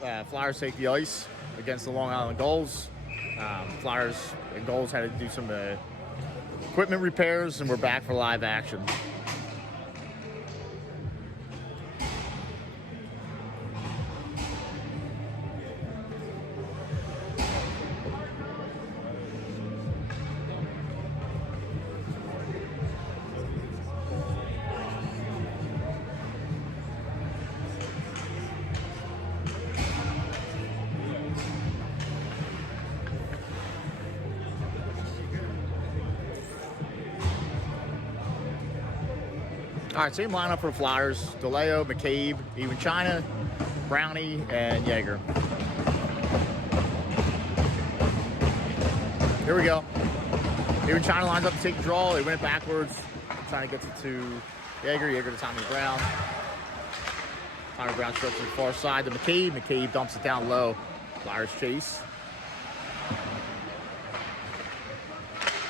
Flyers take the ice against the Long Island Gulls. Flyers and Gulls had to do some equipment repairs, and we're back for live action. All right, same lineup for the Flyers. DeLeo, McCabe, even China, Brownie, and Yeager. Here we go. Even China lines up to take the draw. They win it backwards. China gets it to Yeager. Yeager to Tommy Brown. Tommy Brown stretches to the far side to McCabe. McCabe dumps it down low. Flyers chase.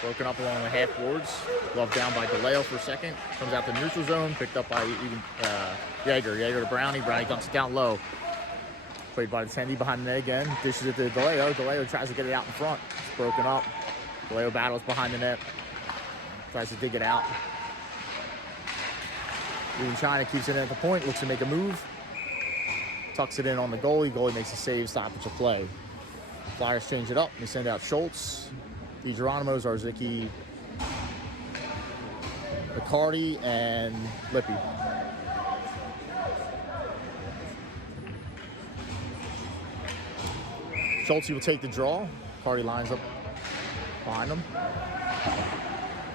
Broken up along the half boards. Glove down by DeLeo for a second. Comes out the neutral zone. Picked up by even Yeager. Yeager to Brownie. Brownie dumps it down low. Played by the Tendy behind the net again. Dishes it to DeLeo. DeLeo tries to get it out in front. It's broken up. DeLeo battles behind the net. Tries to dig it out. Even China keeps it in at the point. Looks to make a move. Tucks it in on the goalie. Goalie makes a save. Stoppage of play. Flyers change it up. They send out Schultz. DiGeronimo, Zarzicki, McCarty, and Lippy. Schultz will take the draw. McCarty lines up behind him.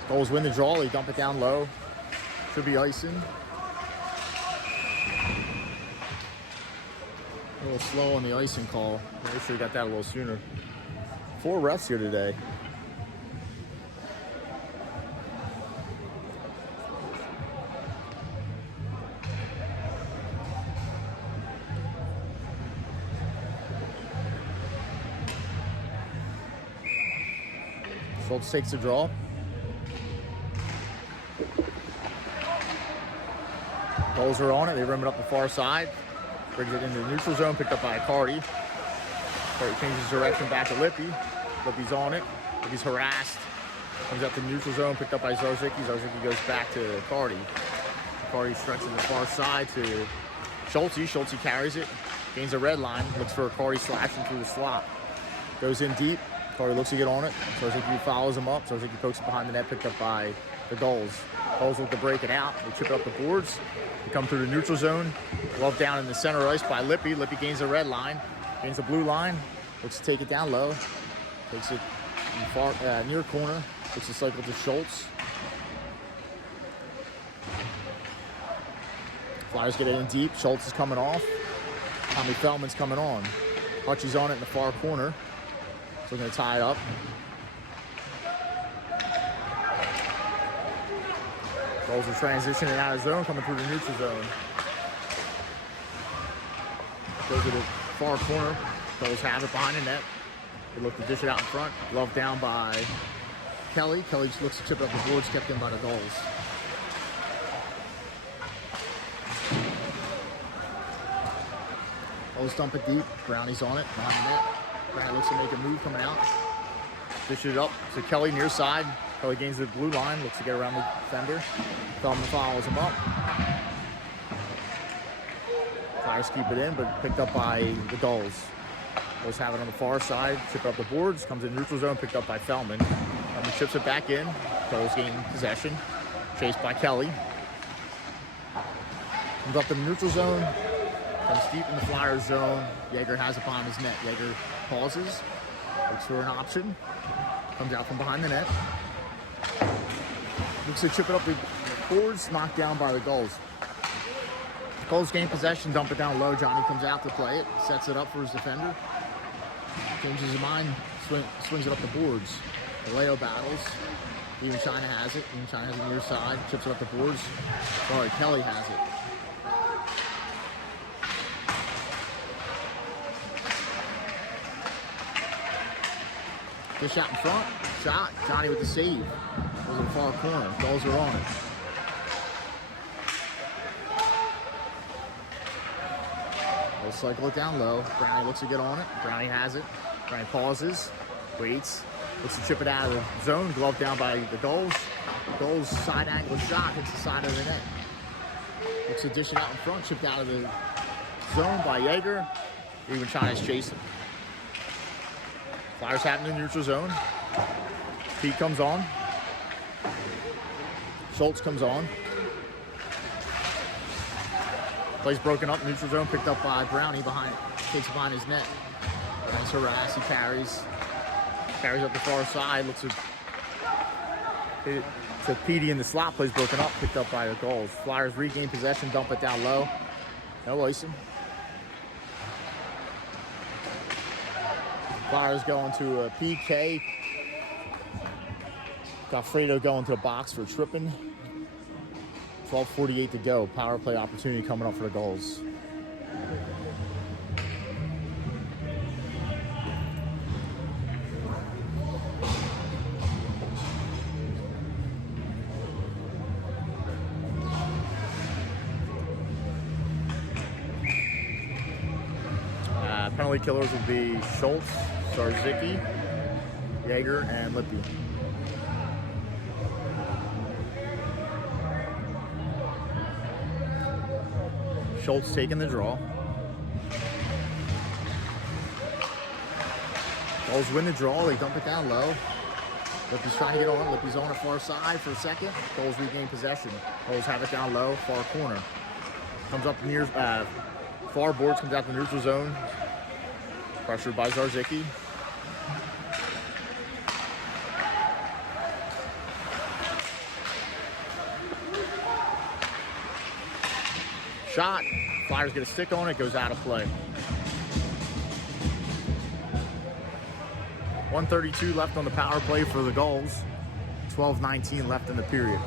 Goals win the draw. They dump it down low. Should be icing. A little slow on the icing call. I should have got that a little sooner. 4 refs here today. Schultz takes the draw. Goals are on it. They rim it up the far side. Brings it into the neutral zone. Picked up by Cardi. Cardi changes direction back to Lippy. Lippy's on it. Lippy's harassed. Comes out the neutral zone. Picked up by Zarzicki. Zarzicki goes back to Cardi. Cardi stretches the far side to Schultz. Schultz carries it. Gains the red line. Looks for Cardi slashing through the slot. Goes in deep. Cardi looks to get on it. Zarzicki follows him up. Zarzicki pokes it behind the net, picked up by the Gulls. Gulls look to break it out. They chip it up the boards. They come through the neutral zone. Glove down in the center ice by Lippy. Lippy gains the red line. Gains the blue line. Looks to take it down low. Takes it in the far, near corner. Looks to cycle to Schultz. Flyers get it in deep. Schultz is coming off. Tommy Feldman's coming on. Hutchie's on it in the far corner. So they're going to tie it up. Gulls are transitioning out of zone, coming through the neutral zone. Goes to the far corner. Gulls have it behind the net. They look to dish it out in front. Glove down by Kelly. Kelly just looks to chip it up the boards, kept in by the Gulls. Gulls dump it deep. Brownie's on it behind the net. Brownie looks to make a move coming out. Dish it up to Kelly near side. Kelly gains the blue line. Looks to get around the defender. Feldman follows him up. Flyers keep it in, but picked up by the Gulls. Gulls have it on the far side. Chip up the boards. Comes in neutral zone. Picked up by Feldman. Feldman chips it back in. Gulls gain possession. Chased by Kelly. Comes up the neutral zone. Comes deep in the Flyers zone. Yeager has it behind his net. Yeager pauses. Looks for an option. Comes out from behind the net. Looks to chip it up the boards. Knocked down by the Gulls. Gulls gain possession. Dump it down low. Johnny comes out to play it. Sets it up for his defender. Changes his mind. Swings it up the boards. Leo battles. Even China has it. Even China has it near side. Chips it up the boards. Sorry, Kelly has it. Dish out in front. Shot. Johnny with the save. Goes in the far corner. Gulls are on it. cycle it down low. Brownie looks to get on it. Brownie has it. Brownie pauses, waits, looks to chip it out of the zone. Glove down by the Gulls. Gulls side angle shot hits the side of the net. Looks to dish it out in front, chipped out of the zone by Yeager. Even China's chasing. Flyers have in the neutral zone. Pete comes on. Schultz comes on. Plays broken up, neutral zone, picked up by Brownie behind, takes it behind his net. Nice harass, he carries up the far side, looks to hit it to Petey in the slot, plays broken up, picked up by the Gulls. Flyers regain possession, dump it down low. No icing. Flyers going to a PK. Goffredo going to the box for tripping. 12:48 to go. Power play opportunity coming up for the Gulls. Penalty killers will be Schultz, Zarzicki, Yeager, and Lippy. Schultz taking the draw. Gulls win the draw. They dump it down low. Lippy's trying to get on. Lippy's on the far side for a second. Gulls regain possession. Gulls have it down low, far corner. Comes up near far boards, comes out the neutral zone. Pressured by Zarzicki. Shot. Flyers get a stick on it, goes out of play. 1:32 left on the power play for the Gulls. 12:19 left in the period.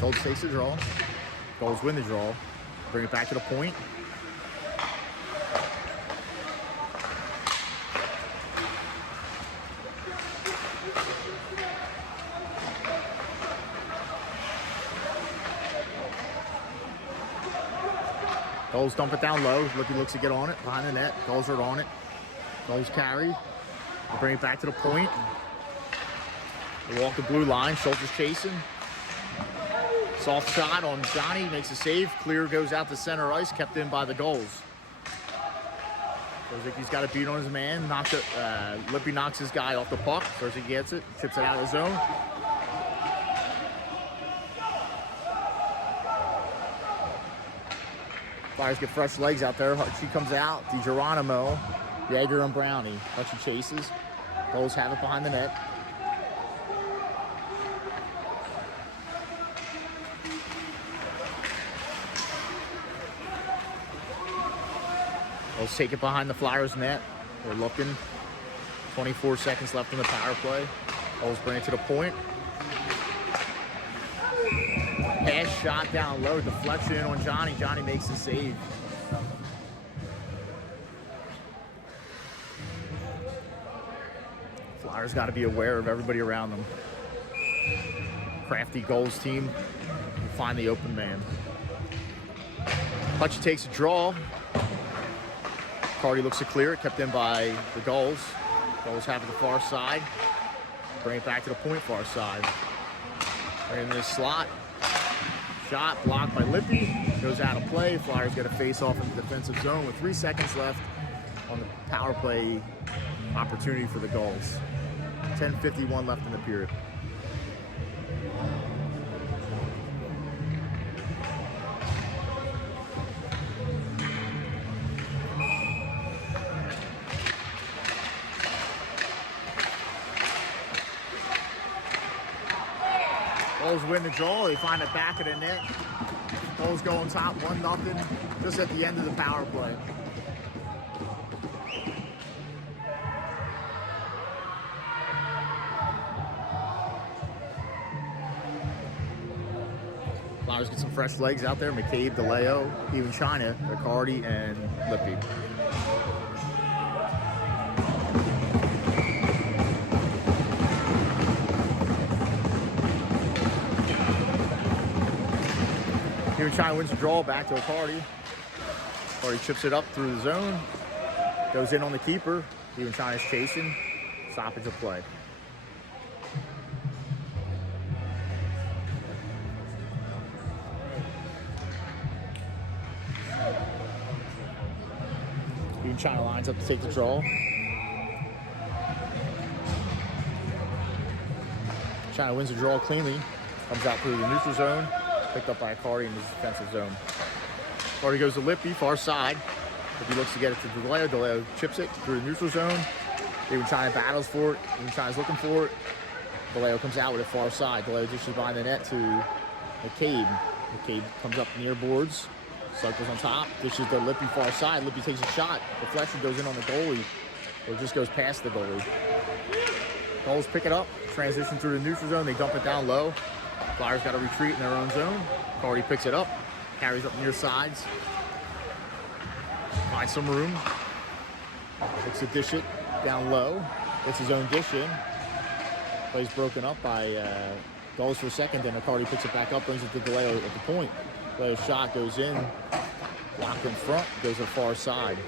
Schultz takes the draw. Gulls win the draw. Bring it back to the point. Gulls dump it down low. Lippy looks to get on it behind the net. Gulls are on it. Gulls carry. They bring it back to the point. They walk the blue line. Schultz is chasing. Soft shot on Johnny. Makes a save. Clear goes out to center ice. Kept in by the Gulls. Zarzicki's got a beat on his man. Lippy knocks his guy off the puck. Zarzicki gets it. Chips it out of the zone. Flyers get fresh legs out there. She comes out. DiGeronimo, Yeager, and Brownie. Hutchie chases. Gulls have it behind the net. Gulls take it behind the Flyers net. They're looking. 24 seconds left in the power play. Gulls bring it to the point. Pass shot down low, deflection on Johnny. Johnny makes the save. Flyers got to be aware of everybody around them. Crafty Gulls team will find the open man. Hutchie takes a draw. Cardi looks to clear it, kept in by the Gulls. Gulls have it the far side. Bring it back to the point far side. Right in this slot. Shot blocked by Lippy, goes out of play. Flyers get a face-off in the defensive zone with 3 seconds left on the power play opportunity for the Gulls. 10:51 left in the period. Gulls win the draw. They find it back of the net. Gulls go on top 1-0 just at the end of the power play. Flyers get some fresh legs out there. McCabe, DeLeo, even China, Riccardi, and Lippy. China wins the draw, back to Cardi. Cardi chips it up through the zone. Goes in on the keeper. China's chasing. Stoppage of play. China lines up to take the draw. China wins the draw cleanly. Comes out through the neutral zone. Picked up by a Cardi in his defensive zone. Cardi goes to Lippy, far side. Lippy looks to get it to DeLeo. DeLeo chips it through the neutral zone. China battles for it. China's looking for it. DeLeo comes out with it far side. DeLeo dishes behind the net to McCabe. McCabe comes up near boards. Cycles on top, dishes the Lippy far side. Lippy takes a shot. Deflection goes in on the goalie, or just goes past the goalie. Gulls pick it up, transition through the neutral zone. They dump it down low. Flyers got to retreat in their own zone. Cardi picks it up, carries up near sides. Finds some room. Looks to dish it down low. Gets his own dish in. Plays broken up by Gulls for a second. Then Cardi picks it back up, brings it to DeLeo at the point. DeLeo's shot goes in. Locked in front, goes to the far side.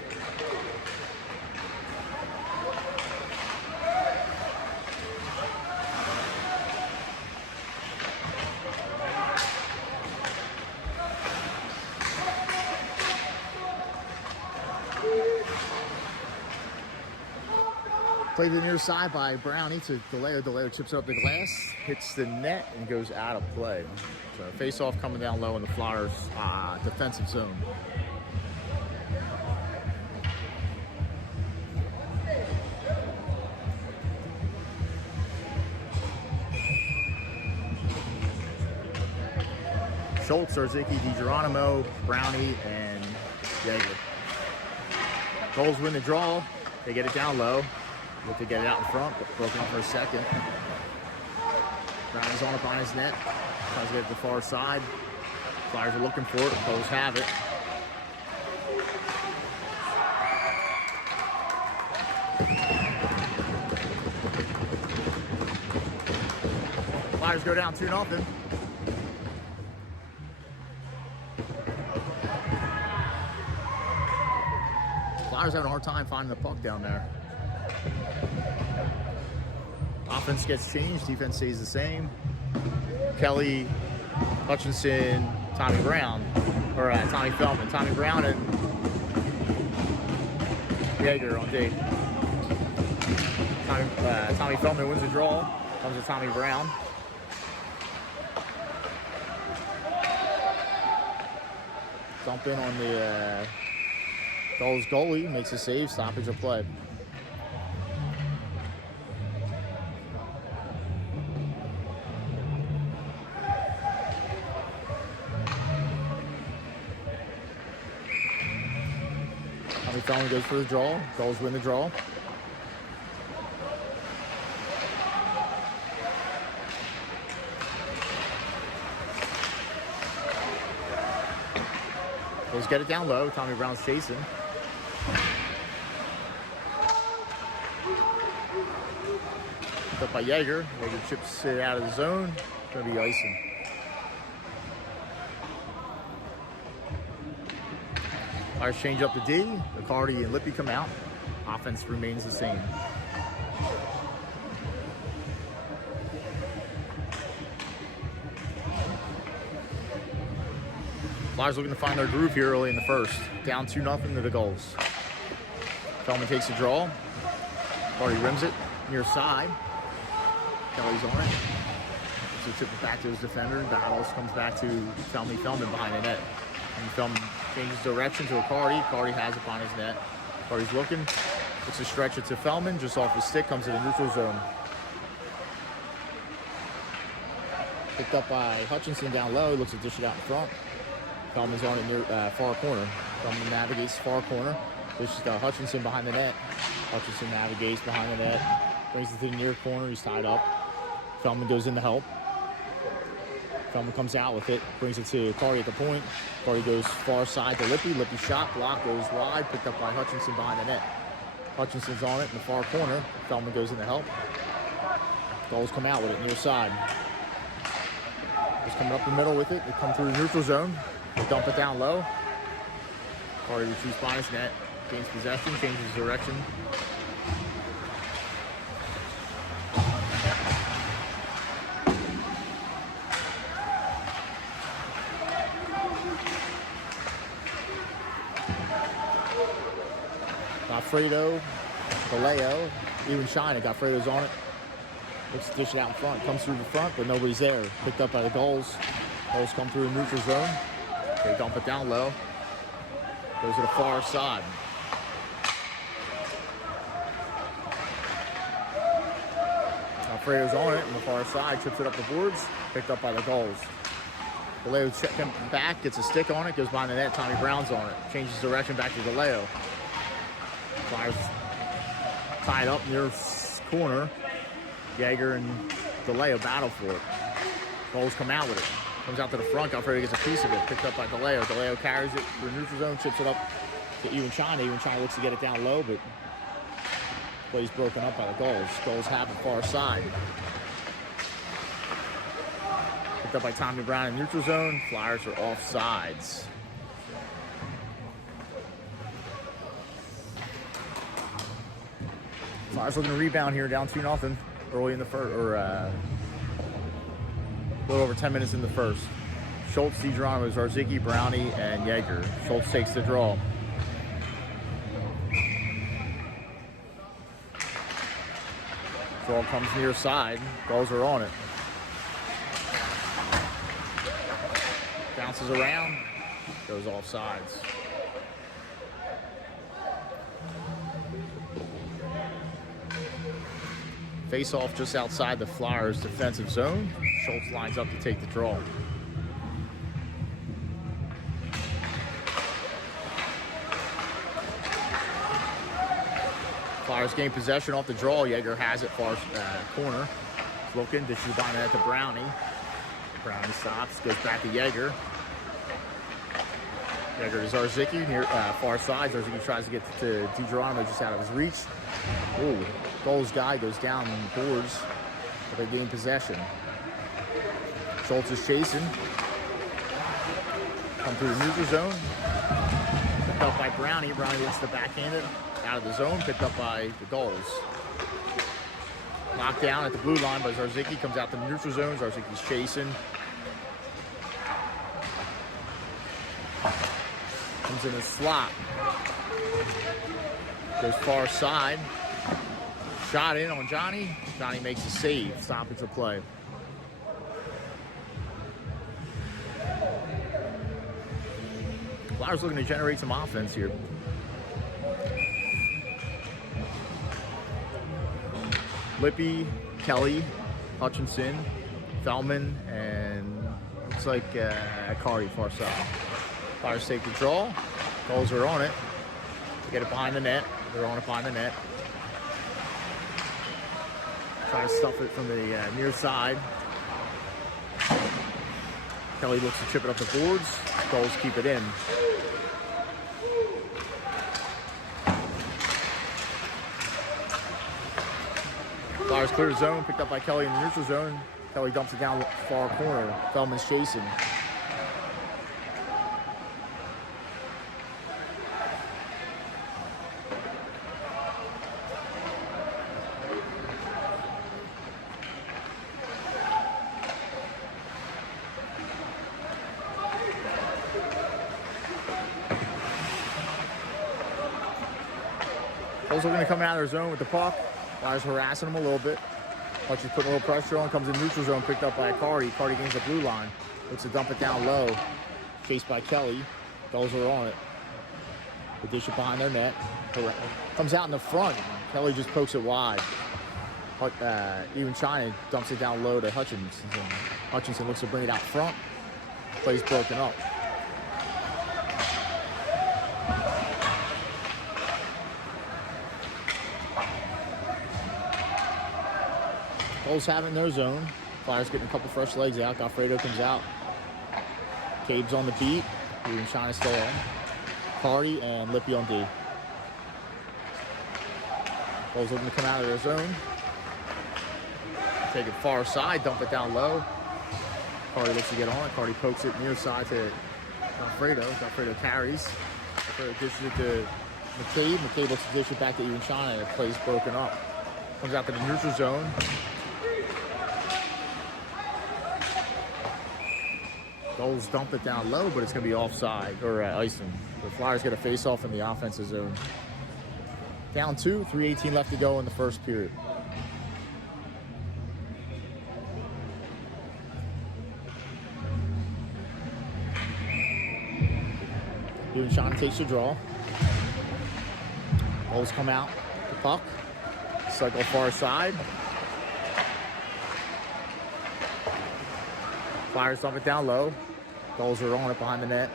Played to the near side by Brownie to DeLeo. DeLeo chips up the glass, hits the net, and goes out of play. So face-off coming down low in the Flyers' defensive zone. Schultz, Zarzicki, DiGeronimo, Brownie, and Jaeger. Gulls win the draw. They get it down low. Look to get it out in front, but broken up for a second. Brownie's on up on his net. Tries to get it to the far side. Flyers are looking for it. Gulls have it. Flyers go down 2-0. Flyers having a hard time finding the puck down there. Offense gets changed, defense stays the same. Kelly, Hutchinson, Tommy Brown, or Tommy Feldman. Tommy Brown and Jaeger on D. Tommy Feldman wins the draw. Comes to Tommy Brown. Dump in on the Gulls goalie, makes a save, stoppage of play. Tommy Feldman goes for the draw. Gulls win the draw. Gulls get it down low. Tommy Brown's chasing. Picked up by Jaeger. Jaeger chips it out of the zone. It's going to be icing. Flyers change up the D. McCarty and Lippy come out. Offense remains the same. Flyers looking to find their groove here early in the first. Down 2-0 to the Gulls. Feldman takes the draw. Cardi rims it near side. Kelly's on it. So tip it back to his defender. Battles, comes back to Feldman behind the net. And Feldman changes direction to a Cardi. Cardi has it on his net. Cardi's looking. Looks to stretch it to Feldman. Just off his stick, comes to the neutral zone. Picked up by Hutchinson down low. Looks to dish it out in front. Feldman's on it near far corner. Feldman navigates far corner. Dishes to Hutchinson behind the net. Hutchinson navigates behind the net. Brings it to the near corner. He's tied up. Feldman goes in to help. Feldman comes out with it. Brings it to Cardi at the point. Cardi goes far side to Lippy. Lippy shot. Block goes wide. Picked up by Hutchinson behind the net. Hutchinson's on it in the far corner. Feldman goes in to help. Gulls come out with it near side. Just coming up the middle with it. They come through the neutral zone. They dump it down low. Carty retreats behind his net. Gains possession, changes direction. Alfredo, Galeo, even China. Alfredo's on it. Looks to dish it out in front. Comes through the front, but nobody's there. Picked up by the Gulls. Gulls come through the neutral zone. They dump it down low. Goes to the far side. Alfredo's on it on the far side. Trips it up the boards. Picked up by the Gulls. Galeo checking back. Gets a stick on it. Goes behind the net. Tommy Brown's on it. Changes direction back to Galeo. Flyers tied up near corner. Jaeger and Galeo battle for it. Gulls come out with it. Comes out to the front. Alfredo gets a piece of it. Picked up by Galeo. Galeo carries it through the neutral zone. Chips it up to Even China. Even China looks to get it down low, but plays broken up by the Gulls. Gulls have it far side. Picked up by Tommy Brown in neutral zone. Flyers are off sides. Flyers looking to rebound here, down 2-0 early in the first, or a little over 10 minutes in the first. Schultz, DiGeronimo, Zarzicki, Brownie, and Jaeger. Schultz takes the draw. Draw comes near side. Gulls are on it. Bounces around, goes off sides. Face off just outside the Flyers' defensive zone. Schultz lines up to take the draw. Flyers gain possession off the draw. Jaeger has it far corner. Looking, dishes behind that to Brownie. Brownie stops, goes back to Jaeger. Jaeger to Zarzicki near far side. Zarzicki tries to get to DiGeronimo just out of his reach. Ooh, Gulls guy goes down on the boards, but they gain possession. Schultz is chasing. Come through the neutral zone. Picked up by Brownie. Brownie looks to backhand it out of the zone. Picked up by the Gulls. Knocked down at the blue line by Zarzicki. Comes out to the neutral zone. Zarzicki's chasing. Comes in a slot. Goes far side. Shot in on Johnny. Johnny makes a save. Stop it to play. Flyers looking to generate some offense here. Lippy, Kelly, Hutchinson, Feldman, and looks like Carty far side. Flyers take the draw. Gulls are on it. They get it behind the net. They're on it behind the net. Try to stuff it from the near side. Kelly looks to chip it up the boards. Gulls keep it in. Flyers clear the zone, picked up by Kelly in the neutral zone. Kelly dumps it down far corner. Feldman's chasing. Gulls are going to come out of their zone with the puck. Flyers harassing him a little bit. Hutchins putting a little pressure on. Comes in neutral zone, picked up by Carty. Carty gains the blue line. Looks to dump it down low. Chased by Kelly. Gulls are on it. They dish it behind their net. Comes out in the front. Kelly just pokes it wide. Even China dumps it down low to Hutchinson. Hutchinson looks to bring it out front. Play's broken up. Gulls have it in their zone. Flyers getting a couple fresh legs out. Alfredo comes out. Cabe's on the beat. Even China still on. Carty and Lippy on D. Gulls looking to come out of their zone. Take it far side, dump it down low. Carty looks to get on it. Carty pokes it near side to Alfredo carries. Alfredo dishes it to McCabe. McCabe looks to dish it back to Even China. The play's broken up. Comes out to the neutral zone. Gulls dump it down low, but it's going to be offside or icing. The Flyers get a face-off in the offensive zone. Down 2, 3:18 left to go in the first period. Even China takes the draw. Gulls come out. The puck. Cycle far side. Flyers dump it down low. Gulls are on it behind the net.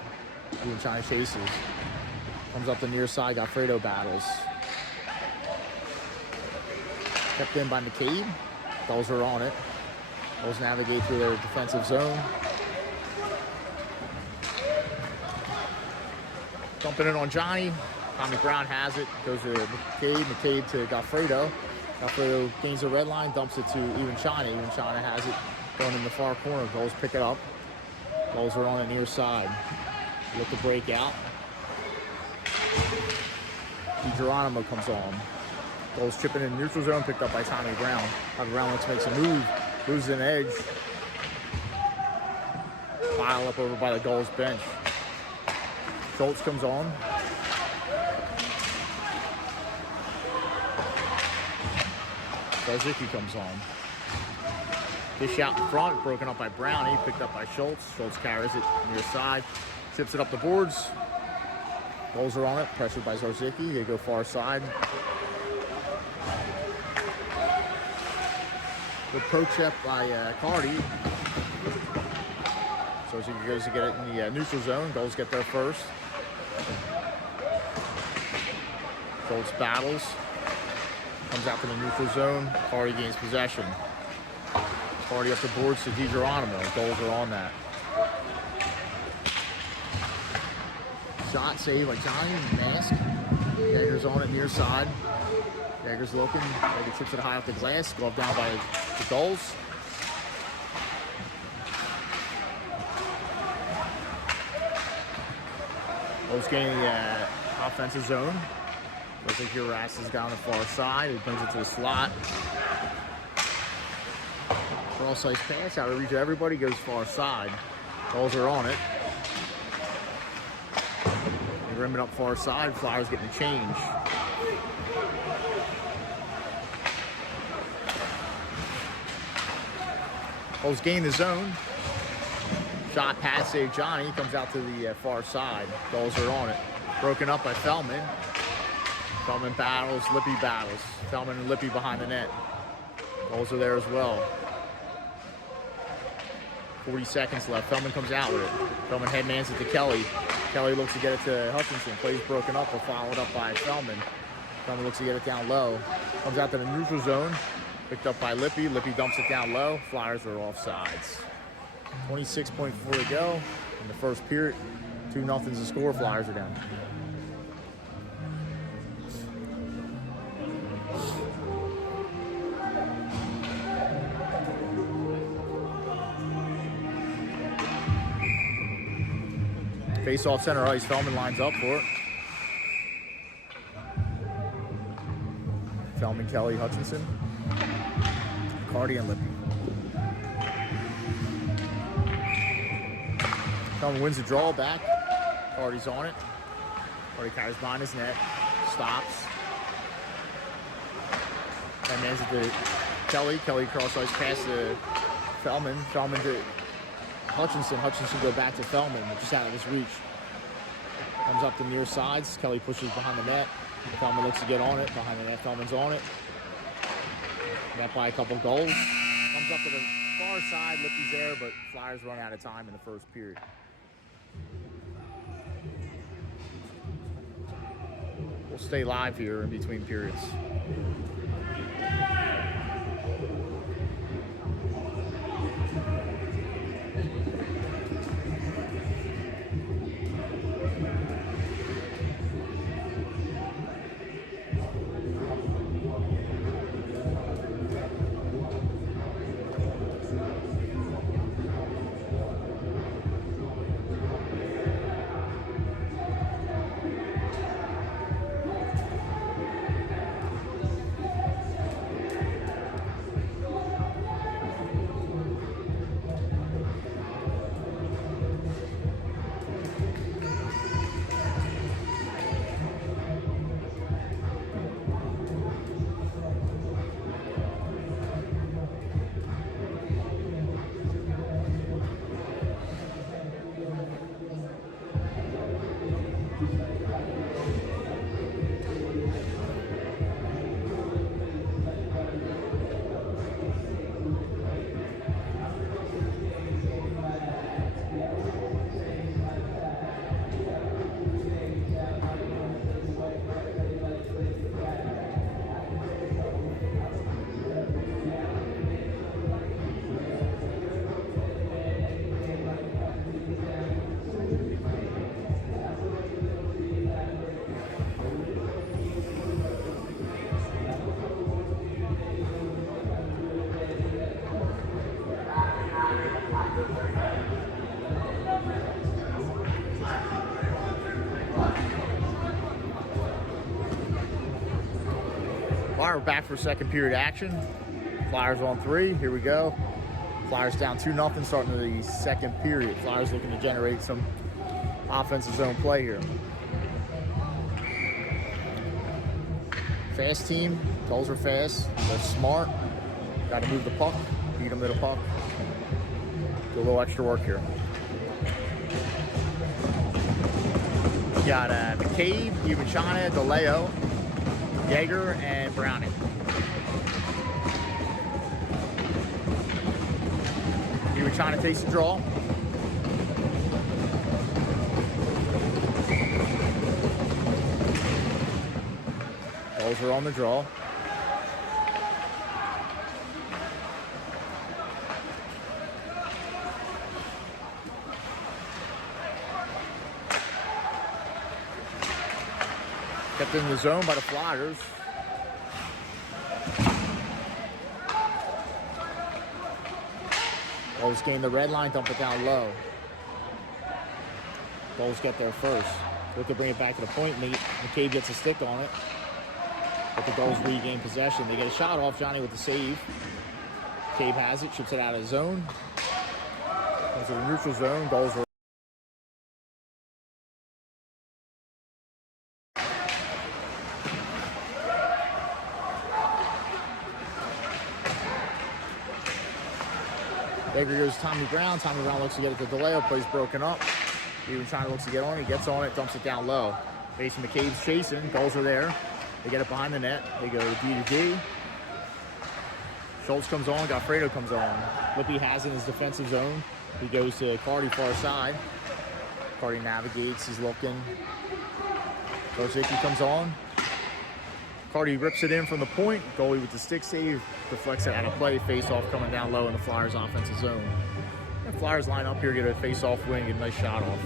Even China chases. Comes up the near side. Alfredo battles. Kept in by McCabe. Gulls are on it. Gulls navigate through their defensive zone. Dumping it on Johnny. Tommy Brown has it. Goes to McCabe. McCabe to Alfredo. Alfredo gains the red line. Dumps it to Even China. Even China has it. Going in the far corner. Gulls pick it up. Gulls are on the near side. Look to break out. Geronimo comes on. Gulls chipping in the neutral zone. Picked up by Tommy Brown. Tommy Brown looks makes a move. Loses an edge. Pile up over by the Gulls bench. Schultz comes on. Zarzicki comes on. Dish out in front, broken up by Brownie, picked up by Schultz. Schultz carries it near side, tips it up the boards. Gulls are on it, pressured by Zarzicki. They go far side. Good pro check by Cardi. Zarzicki goes to get it in the neutral zone. Gulls get there first. Schultz battles. Comes out to the neutral zone. Cardi gains possession. Cardi up the boards to DiGeronimo. Gulls are on that. Shot saved by Johnny. Mask. Jager's on it near side. Jager's looking. Jager tips it high off the glass. Glove down by the Gulls. Gulls gaining the offensive zone. Looks like Urass is down the far side. He brings it to the slot. Cross-ice pass out of reach of everybody. Goes far side. Gulls are on it. They rim it up far side. Flyers getting a change. Gulls gain the zone. Shot pass save Johnny. Comes out to the far side. Gulls are on it. Broken up by Feldman. Feldman battles, Lippy battles. Feldman and Lippy behind the net. Gulls are there as well. 40 seconds left. Feldman comes out with it. Feldman headmans it to Kelly. Kelly looks to get it to Hutchinson. Plays broken up or followed up by Feldman. Feldman looks to get it down low. Comes out to the neutral zone. Picked up by Lippy. Lippy dumps it down low. Flyers are offsides. 26.4 to go in the first period. 2-0 the score. Flyers are down. Face off center ice. Feldman lines up for it. Feldman, Kelly, Hutchinson, Cardi, and Lippy. Feldman wins the draw back. Cardi's on it. Cardi carries behind his net. Stops. And hands it to Kelly. Kelly cross ice pass to Feldman. Feldman to Hutchinson. Hutchinson go back to Feldman, just out of his reach. Comes up the near sides. Kelly pushes behind the net. Feldman looks to get on it. Behind the net, Feldman's on it. Met by a couple goals. Comes up to the far side. Lippy's there, but Flyers run out of time in the first period. We'll stay live here in between periods. we're back for second period action. Flyers on 3. Here we go. Flyers down 2-0 starting the second period. Flyers looking to generate some offensive zone play here. Fast team. Gulls are fast. They're smart. Got to move the puck. Beat them to the puck. Do a little extra work here. We got McCabe, Iwachana, DeLeo, Yeager, and Brownie. Iwachana takes the draw. Gulls are on the draw. Kept in the zone by the Flyers. Gulls gain the red line, dump it down low. Gulls get there first. Look to bring it back to the point. McCabe gets a stick on it. But the Gulls regain possession. They get a shot off. Johnny with the save. McCabe has it, ships it out of the zone. Comes to the neutral zone. Gulls are Yeager goes to Tommy Brown. Tommy Brown looks to get it to DeLeo. Plays broken up. Iwachana looks to get on. He gets on it, dumps it down low. Mason McCabe's chasing. Gulls are there. They get it behind the net. They go D to D. Schultz comes on. Goffredo comes on. Lippy has in his defensive zone. He goes to Carty far side. Carty navigates. He's looking. Kozicki comes on. Carty rips it in from the point. Goalie with the stick save. Deflects it out of play. Face-off coming down low in the Flyers' offensive zone. The Flyers line up here, get a face-off wing, get a nice shot off.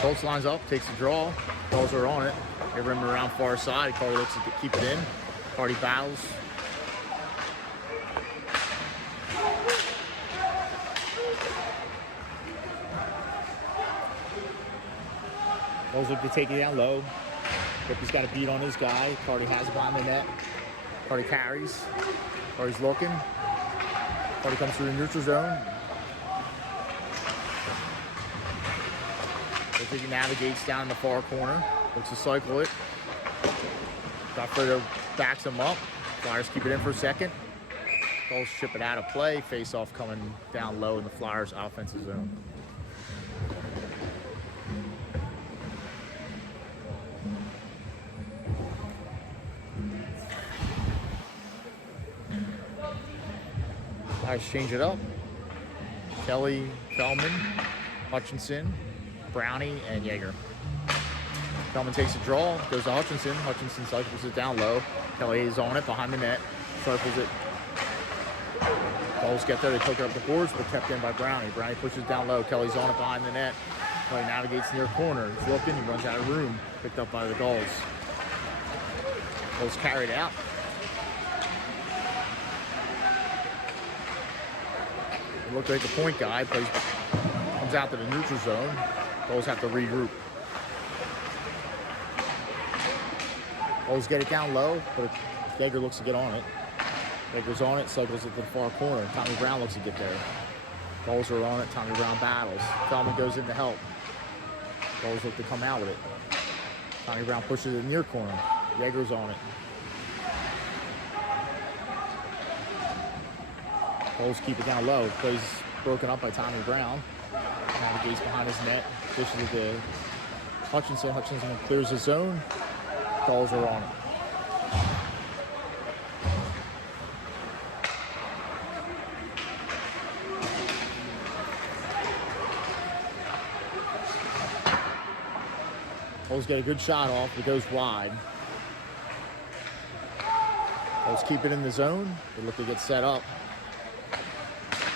Schultz lines up, takes the draw. Gulls are on it. They rim around far side. Carty looks to keep it in. Carty battles. Gulls look to take it down low. Rippy's got a beat on his guy. Carty has it behind the net. Carty carries. Carty's looking. Carty comes through the neutral zone. Looks like he navigates down in the far corner. Looks to cycle it. Goffredo backs him up. Flyers keep it in for a second. Gulls ship it out of play. Face-off coming down low in the Flyers' offensive zone. Flyers change it up. Kelly, Feldman, Hutchinson, Brownie, and Yeager. Feldman takes a draw, goes to Hutchinson. Hutchinson cycles it down low. Kelly is on it behind the net, circles it. Gulls get there, they took it up the boards, but kept in by Brownie. Brownie pushes down low. Kelly's on it behind the net. Kelly navigates near corner. He's looking, he runs out of room. Picked up by the Gulls. Gulls carried out. It looked like the point guy comes out to the neutral zone. Gulls have to regroup. Gulls get it down low, but Yeager looks to get on it. Yeager's on it, cycles it to the far corner. Tommy Brown looks to get there. Gulls are on it, Tommy Brown battles. Feldman goes in to help. Gulls look to come out with it. Tommy Brown pushes it near corner. Yeager's on it. Gulls keep it down low. Plays broken up by Tommy Brown. Navigates behind his net. Dishes it to Hutchinson. Hutchinson clears the zone. Gulls are on it. Gulls get a good shot off. It goes wide. Gulls keep it in the zone. They look to get set up.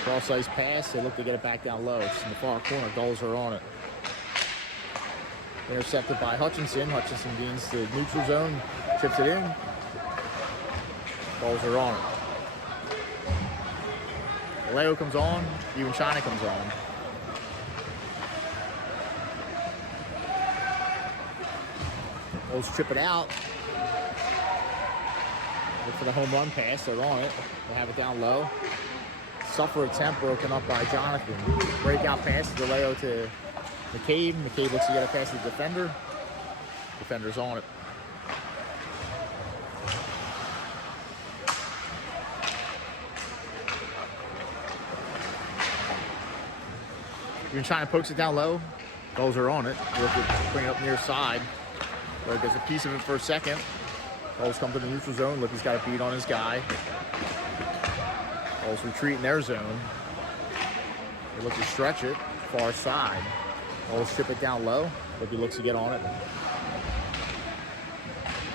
Cross-ice pass. They look to get it back down low. It's in the far corner. Gulls are on it. Intercepted by Hutchinson. Hutchinson gains the neutral zone. Chips it in. Gulls are on it. Leo comes on. Iwachana comes on. Gulls chip it out. Look for the home run pass. They're on it. They have it down low. Suffer attempt broken up by Jonathan. Breakout pass to DeLeo to McCabe. McCabe looks to get a pass to the defender. Defender's on it. Even trying to pokes it down low. Gulls are on it. Look at bring it up near side. Where it gets a piece of it for a second. Gulls come to the neutral zone. Lippy's got a beat on his guy. Gulls retreat in their zone. They look to stretch it. Far side. Gulls chip it down low. Lippy looks to get on it.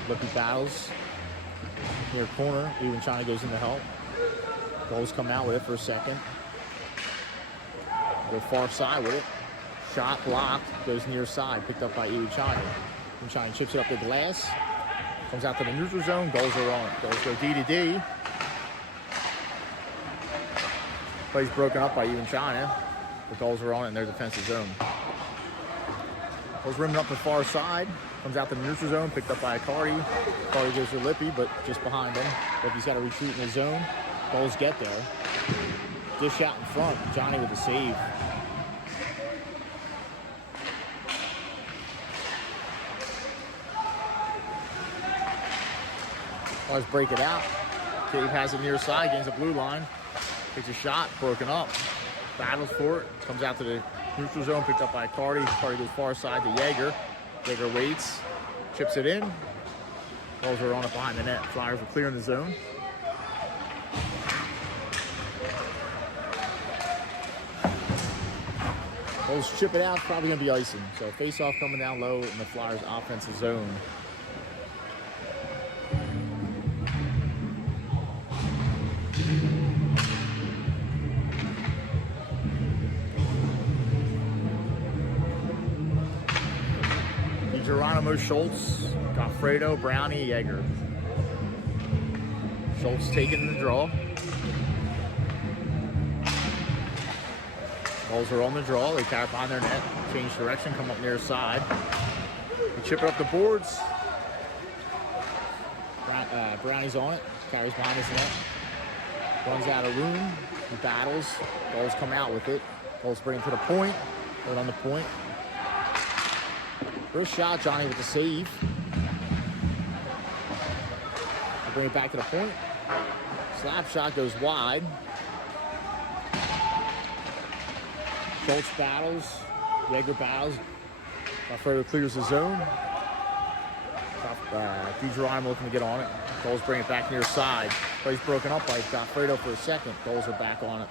Lippy battles. Near corner. Even China goes in to help. Gulls come out with it for a second. Go far side with it. Shot blocked. Goes near side. Picked up by Iwi China. Iwi China chips it up the glass. Comes out to the neutral zone. Gulls are on it. Gulls go D to D. Play's broken up by Iwi China. The Gulls are on it in their defensive zone. Gulls rimming up the far side. Comes out to the neutral zone. Picked up by Cardi. Cardi goes to Lippy, but just behind him. Lippy's got to retreat in his zone. Gulls get there. Dish out in front. Johnny with the save. Let's break it out. Cave has it near side, gains the blue line. Takes a shot, broken up. Battles for it. Comes out to the neutral zone, picked up by Cardi. Cardi goes far side to Yeager. Yeager waits, chips it in. Gulls are on it behind the net. Flyers are clearing the zone. Gulls chip it out, probably going to be icing. So face-off coming down low in the Flyers' offensive zone. Geronimo, Schultz, Goffredo, Brownie, Yeager. Schultz taking the draw. Gulls are on the draw. They carry behind their net. Change direction, come up near side. They chip it up the boards. Brownie's on it. Carries behind his net. Runs out of room. He battles. Gulls come out with it. Gulls bring it to the point. Right on the point. First shot, Johnny with the save. They bring it back to the point. Slap shot goes wide. Schultz battles. Yeager battles. Goffredo clears the zone. DeGeronimo looking to get on it. Gulls bring it back near side. Play's broken up by Goffredo for a second. Gulls are back on it.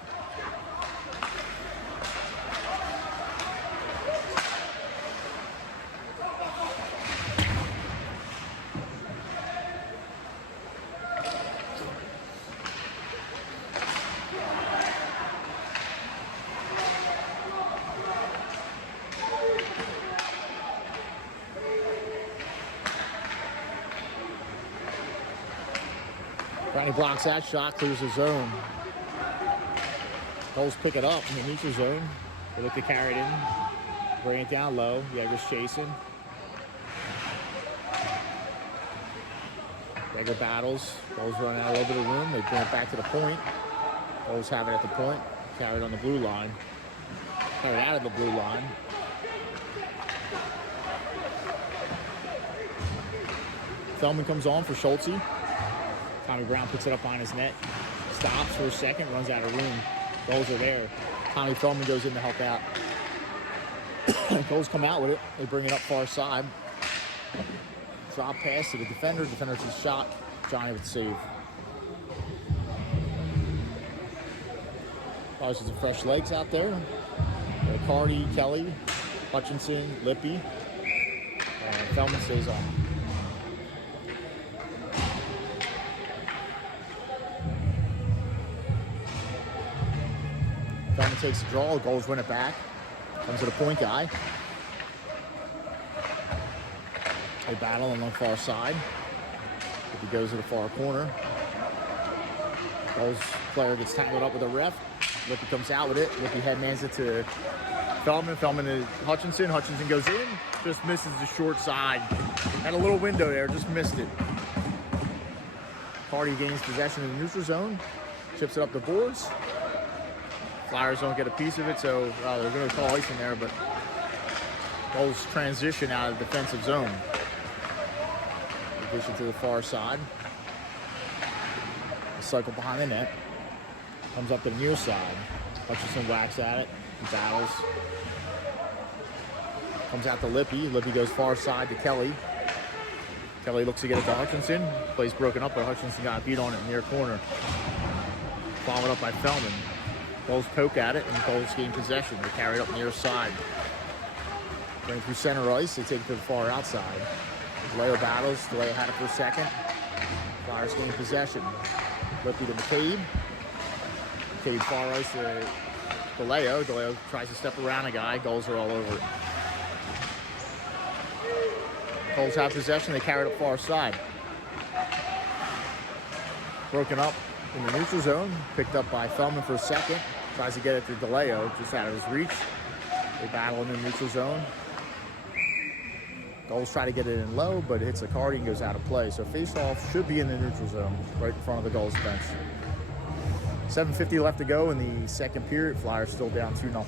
Brownie blocks that shot, clears the zone. Gulls pick it up in the neutral zone. They look to carry it in, bring it down low. Yeager's chasing. Yeager battles. Gulls running out a little bit of room. They bring it back to the point. Gulls have it at the point. Carried on the blue line. Carried out of the blue line. Feldman comes on for Schultz. Tommy Brown puts it up on his net. Stops for a second, runs out of room. Gulls are there. Tommy Feldman goes in to help out. Gulls come out with it. They bring it up far side. Drop pass to the defender. Defender's his shot. Johnny with the save. Probably some fresh legs out there. Cardi, Kelly, Hutchinson, Lippy. And Feldman stays on. Feldman takes the draw. Gulls win it back. Comes to the point guy. They battle on the far side. If he goes to the far corner. Gulls player gets tangled up with a ref. Lippy comes out with it. Lippy headmans it to Feldman to Hutchinson. Hutchinson goes in, just misses the short side. Had a little window there, just missed it. Carty gains possession in the neutral zone, chips it up the boards. Flyers don't get a piece of it, so they're going to call icing there, but Gulls transition out of the defensive zone. Dish it to the far side. The cycle behind the net. Comes up to the near side. Hutchinson whacks at it. He battles. Comes out to Lippy. Lippy goes far side to Kelly. Kelly looks to get it to Hutchinson. Play's broken up, but Hutchinson got beat on it in the near corner. Followed up by Feldman. Gulls poke at it, and Gulls gain possession. They carry it up near side. Going through center ice, they take it to the far outside. DeLeo battles. DeLeo had it for a second. Flyers gain possession. Lippy to McCabe. McCabe far ice to DeLeo. DeLeo tries to step around a guy. Gulls are all over it. Gulls have possession. They carry it up far side. Broken up in the neutral zone. Picked up by Feldman for a second. Tries to get it to DeLeo, just out of his reach. They battle in the neutral zone. Gulls try to get it in low, but it hits a Carty and goes out of play. So face-off should be in the neutral zone, right in front of the Gulls bench. 7:50 left to go in the second period. Flyers still down 2-0.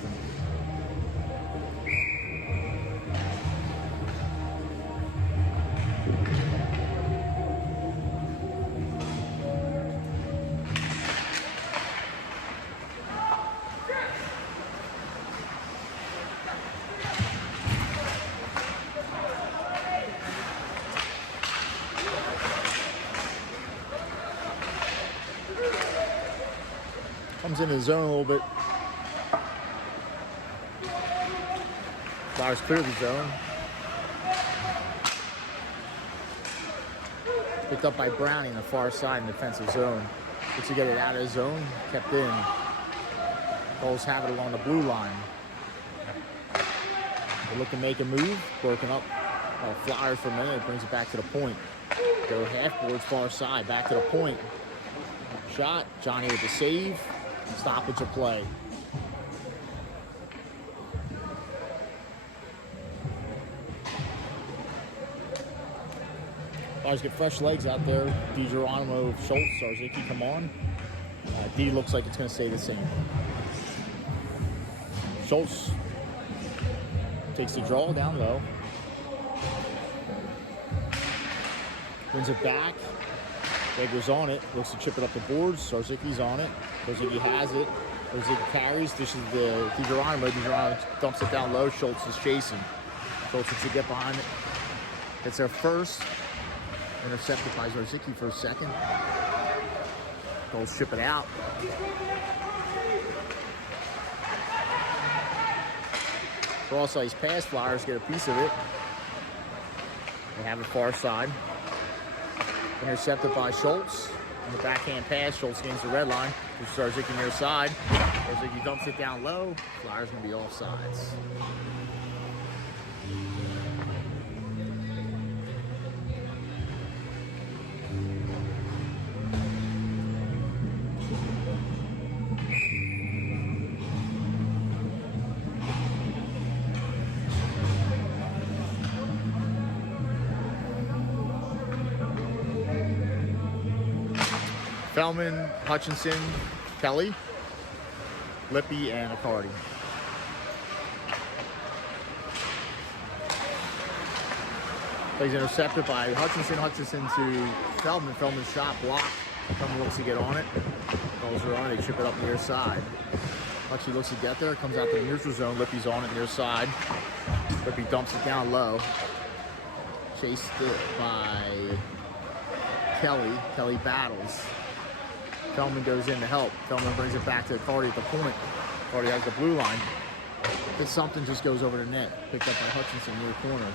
Comes into the zone a little bit. Flyers clear the zone. Picked up by Brownie in the far side in the defensive zone. Looks to get it out of his zone. Kept in. Gulls have it along the blue line. They look to make a move. Broken up. Flyers for a minute. Brings it back to the point. Go half boards far side. Back to the point. Shot. Johnny with the save. Stoppage of play. Flyers get fresh legs out there. DiGeronimo, Schultz, Zarzicki come on. D looks like it's going to stay the same. Schultz takes the draw down low. Wins it back. Baker's on it. Looks to chip it up the boards. Zarzicki's on it. Zarzicki has it. Zarzicki carries. This is the DiGeronimo. DiGeronimo dumps it down low. Schultz is chasing. Schultz to get behind it. It's their first. Intercepted by Zarzicki for a second. Gulls ship it out. Cross-ice pass. Flyers get a piece of it. They have it far side. Intercepted by Schultz. On the backhand pass, Schultz gains the red line. Zarzicki near side. Zarzicki dumps it down low. Flyers going to be offsides. Feldman, Hutchinson, Kelly, Lippy, and Carty. Plays intercepted by Hutchinson. Hutchinson to Feldman. Feldman's shot blocked. Feldman looks to get on it. Gulls are on it. They chip it up near side. Hutchinson looks to get there. Comes out to the neutral zone. Lippy's on it near side. Lippy dumps it down low. Chased it by Kelly. Kelly battles. Feldman goes in to help. Feldman brings it back to Carty at the point. Carty has the blue line. If something just goes over the net. Picked up by Hutchinson near corner.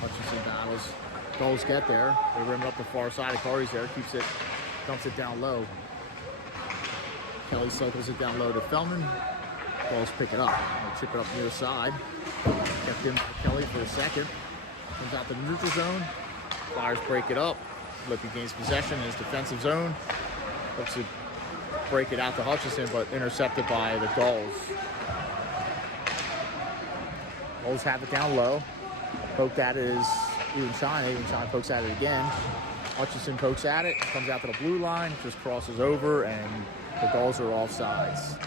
Hutchinson battles. Gulls get there. They rim it up the far side. Carty's there. Keeps it. Dumps it down low. Kelly cycles it down low to Feldman. Gulls pick it up. They chip it up near side. Kept in by Kelly for a second. Comes out to the neutral zone. Flyers break it up. Lippy gains possession in his defensive zone. Looks to break it out to Hutchinson, but intercepted by the Gulls. Gulls have it down low. Poked at it is Even China. Even China pokes at it again. Hutchinson pokes at it, comes out to the blue line, just crosses over, and the Gulls are offsides.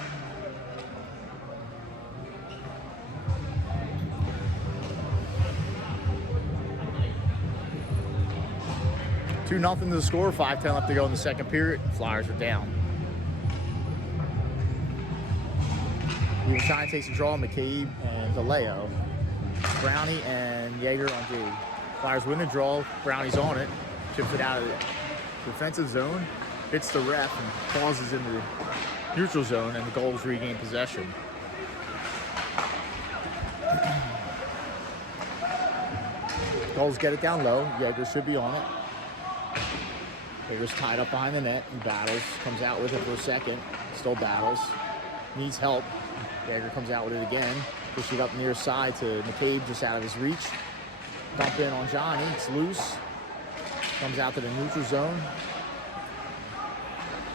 Two nothing to the score. 5:10 left to go in the second period. Flyers are down. Even China takes a draw. McCabe and DeLeo. Brownie and Yeager on D. Flyers win the draw. Brownie's on it. Chips it out of the defensive zone. Hits the ref and pauses into the neutral zone, and the Gulls regain possession. Gulls get it down low. Yeager should be on it. Yeager's tied up behind the net. He battles. Comes out with it for a second. Still battles. Needs help. Yeager comes out with it again. Push it up near side to McCabe, just out of his reach. Dump in on Johnny. It's loose. Comes out to the neutral zone.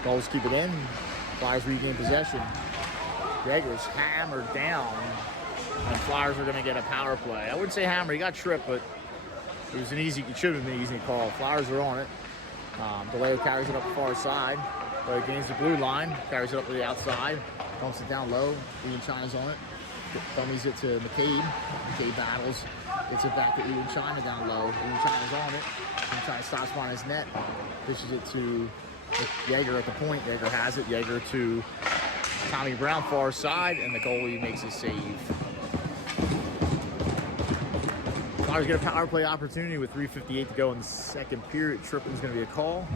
Gulls keep it in. Flyers regain possession. Yeager's hammered down. And Flyers are going to get a power play. I wouldn't say hammer. He got tripped, but it was it should have been an easy call. Flyers are on it. DeLeo carries it up the far side. But gains the blue line. Carries it up to the outside. Dumps it down low. Ian China's on it. Dummies it to McCabe. McCabe battles. Gets it back to Ian China down low. Ian China's on it. Ian China stops behind his net. Pitches it to Yeager at the point. Yeager has it. Yeager to Tommy Brown far side. And the goalie makes his save. Flyers get a power play opportunity with 3:58 to go in the second period. Tripping's going to be a call.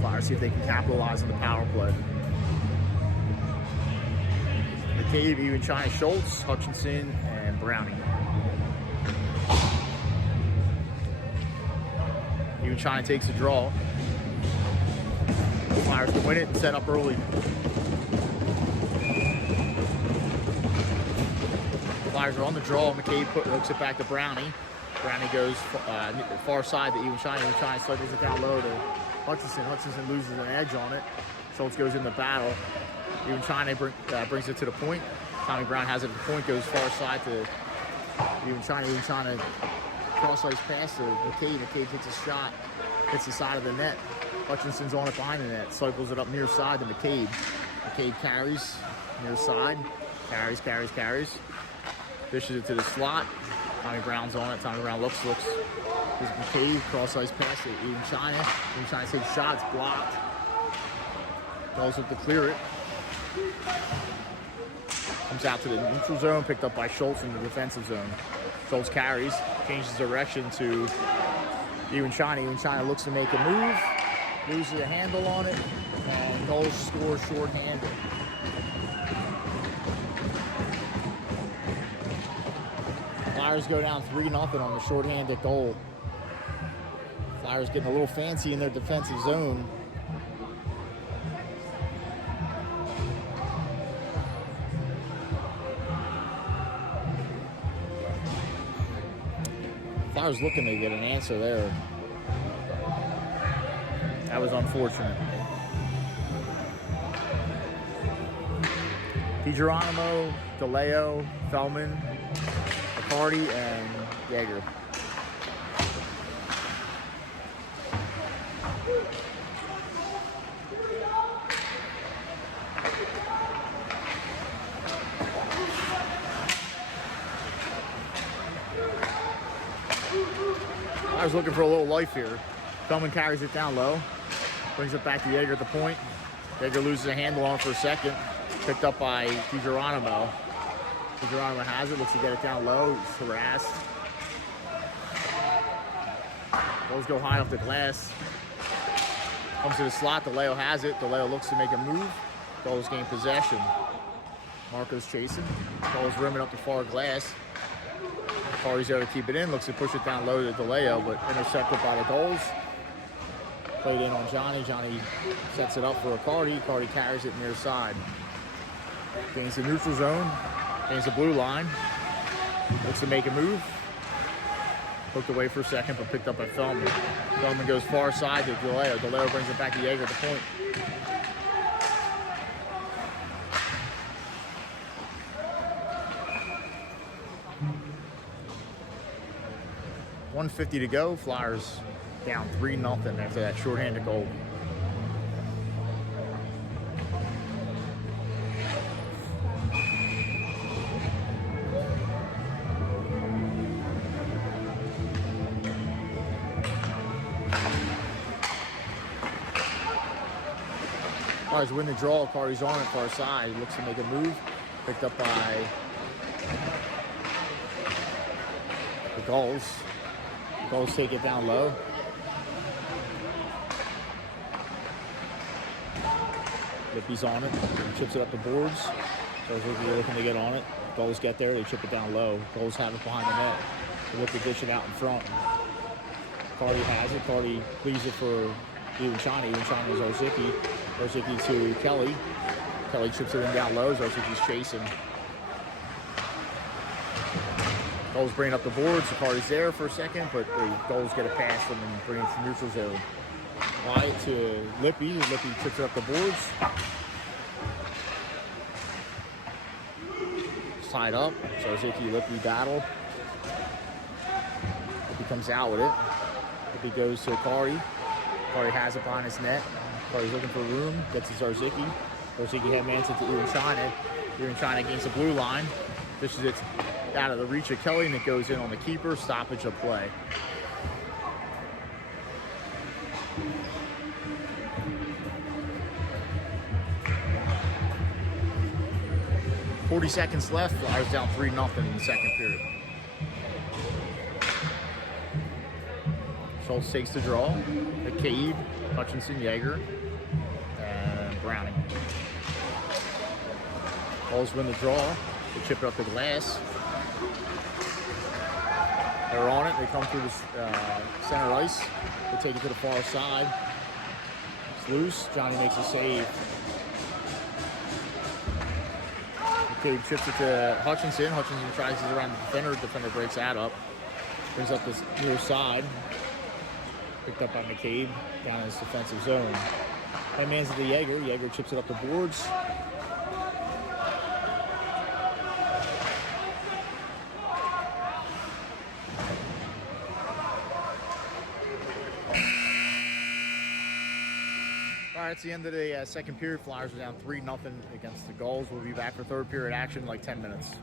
Flyers see if they can capitalize on the power play. McCabe, Even China, Schultz, Hutchinson, and Browning. Even China takes a draw. Flyers can win it and set up early. Flyers are on the draw. McCabe hooks it back to Brownie. Brownie goes far side to Even China. Even China cycles it down low to Hutchinson. Hutchinson loses an edge on it. Schultz goes in the battle. Even China brings it to the point. Tommy Brown has it at the point, goes far side to Even China. Even China cross-ice pass to McCabe. McCabe takes a shot, hits the side of the net. Hutchinson's on it behind the net, cycles it up near side to McCabe. McCabe carries near side, carries. Dishes it to the slot. Tommy Brown's on it. Tommy Brown looks. Here's McCabe, cross-ice pass to Even China. Even China takes shots, blocked. Gulls look to clear it. Comes out to the neutral zone, picked up by Schultz in the defensive zone. Schultz carries, changes direction to Even China. Even China looks to make a move, loses a handle on it, and Gulls score shorthanded. Flyers go down 3-0 on the shorthanded goal. Flyers getting a little fancy in their defensive zone. I was looking to get an answer there. That was unfortunate. DiGeronimo, DeLeo, Feldman, McCarty, and Yeager. I was looking for a little life here. Feldman carries it down low. Brings it back to Yeager at the point. Yeager loses a handle on it for a second. Picked up by DiGeronimo. DiGeronimo has it. Looks to get it down low. He's harassed. Those go high off the glass. Comes to the slot. DeLeo has it. DeLeo looks to make a move. Gulls gain possession. Marco's chasing. Gulls rimming up the far glass. Carty's there to keep it in, looks to push it down low to DeLeo, but intercepted by the Gulls. Played in on Johnny. Johnny sets it up for a Carty. Carty carries it near side. Gains the neutral zone, gains the blue line. Looks to make a move. Hooked away for a second, but picked up by Feldman. Feldman goes far side to DeLeo. DeLeo brings it back to Yeager at the point. 1:50 to go. Flyers down 3-0 after that shorthanded goal. Flyers win the draw. Carty's on it, far side. He looks to make a move. Picked up by the Gulls. The Gulls take it down low. Lippy's on it. Chips it up the boards. So they're looking to get on it. Gulls get there. They chip it down low. Gulls have it behind the net. They look to dish it out in front. Carty has it. Carty leaves it for China. China is Zarzicki. Zarzicki to Kelly. Kelly chips it in down low. Zarzicki's chasing. Gulls bring up the boards. The Carty's there for a second, but the Gulls get it past them and bring it to neutral zone. Wyatt to Lippy. Lippy chips it up the boards. It's tied up. Zarzicki, Lippy battle. Lippy comes out with it. Lippy goes to Carty. Carty has it behind his net. Carty's looking for room. Gets to Zarzicki. Zarzicki headmans it to China. China against the blue line. Dishes it out of the reach of Kelly, and it goes in on the keeper. Stoppage of play. .40 left. Flyers down 3-0 in the second period. Schultz takes the draw. McCabe, Hutchinson, Yeager, and Browning. Gulls win the draw. They chip it up the glass. They're on it. They come through the center ice. They take it to the far side. It's loose. Johnny makes a save. McCabe chips it to Hutchinson. Hutchinson tries to around the defender. The defender breaks that up. Brings up this near side. Picked up by McCabe down in his defensive zone. Headmans to the Yeager. Yeager chips it up the boards. All right, it's the end of the second period. Flyers are down 3-0 against the Gulls. We'll be back for third period action in like 10 minutes.